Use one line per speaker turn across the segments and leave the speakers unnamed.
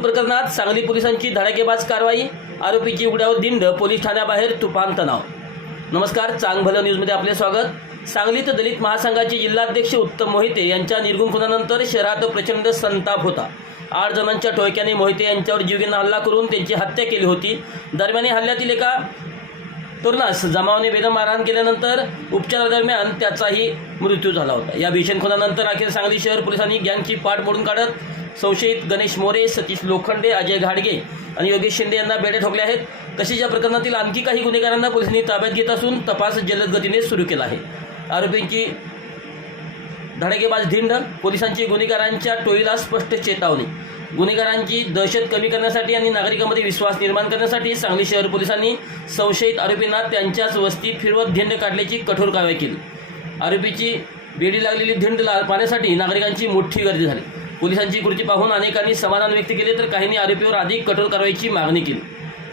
प्रकरणात सांगली पोलिसांची धडाकेबाज कारवाई आरोपीची उघड्यावर दिंड पोलीस ठाण्याबाहेर तुफान तणाव. नमस्कार चांग भलं न्यूजमध्ये आपले स्वागत. सांगलीत दलित महासंघाचे जिल्हाध्यक्ष उत्तम मोहिते यांच्या निर्गुण खुनानंतर शहरात प्रचंड संताप होता. आठ जणांच्या टोळक्याने मोहिते यांच्यावर जीवघेणा हल्ला करून त्यांची हत्या केली होती. दरम्यान हल्ल्यातील एका तरुणास जमावाने बेदम मारहाण केल्यानंतर उपचारादरम्यान त्याचाही मृत्यू झाला होता. या भीषण खुनानंतर अखेर सांगली शहर पोलिसांनी गँगची पाठ मोडून काढत संशयित गणेश मोरे सतीश लोखंडे अजय घाडगे आणि योगेश शिंदे यांना बेडे ठोकले आहेत. तसेच या प्रकरणातील आणखी काही गुन्हेगारांना पोलिसांनी ताब्यात घेत असून तपास जलद गतीने सुरू केला आहे. आरोपींची धडकेबाज धिंड पोलिसांची गुन्हेगारांच्या टोळीला स्पष्ट चेतावणी. गुन्हेगारांची दहशत कमी करण्यासाठी आणि नागरिकांमध्ये विश्वास निर्माण करण्यासाठी सांगली शहर पोलिसांनी संशयित आरोपींना त्यांच्याच वस्तीत फिरवत धिंड काढल्याची कठोर कारवाई केली. आरोपीची बेडी लागलेली धिंड ला- पाहण्यासाठी नागरिकांची मोठी गर्दी झाली. पोलिसांची कृती पाहून अनेकांनी समाधान व्यक्त केले तर काहींनी आरोपीवर अधिक कठोर कारवाईची मागणी केली.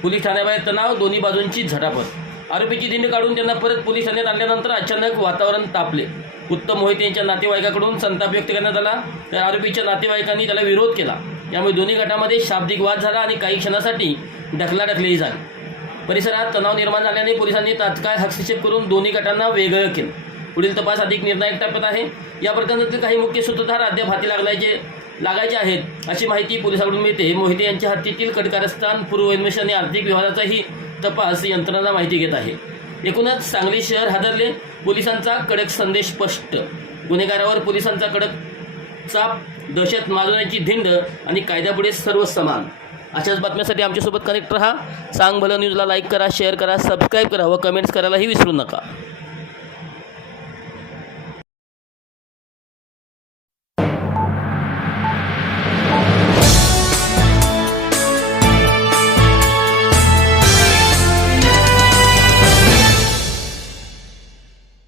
पोलीस ठाण्याबाहेर तणाव दोन्ही बाजूंची झटापट. आरोपीची दिंड काढून त्यांना परत पोलीस ठाण्यात आणल्यानंतर अचानक वातावरण तापले. उत्तम मोहिते यांच्या नातेवाईकाकडून संताप व्यक्त करण्यात आला. तर आरोपीच्या नातेवाईकांनी त्याला विरोध केला. यामुळे दोन्ही गटामध्ये शाब्दिक वाद झाला आणि काही क्षणासाठी ढकलाढकलीही झाली. परिसरात तणाव निर्माण झाल्याने पोलिसांनी तात्काळ हस्तक्षेप करून दोन्ही गटांना वेगळं केलं. पुढील तपास अधिक निर्णायक टप्प्यात आहे. या प्रकरणातील काही मुख्य सूत्रधार अद्याप हाती लागल्याचे लागायचे आहेत. अशी माहिती पोलिसांकडून मिळते. मोहिते यांच्या हत्येतील कटकारस्थान पूर्वन्वेषण आणि आर्थिक व्यवहाराचाही तपास यंत्रणा माहिती घेत आहे. एकूणच सांगली शहर हादरले. पोलिसांचा कडक संदेश स्पष्ट. गुन्हेगारावर पोलिसांचा कडक चाप दहशत माजवण्याची धिंड आणि कायद्यापुढे सर्व समान अशाच बातम्यासाठी आमच्यासोबत कनेक्ट राहा. सांग भलं न्यूजला लाईक करा शेअर करा सबस्क्राईब करा व कमेंट्स करायलाही विसरू नका.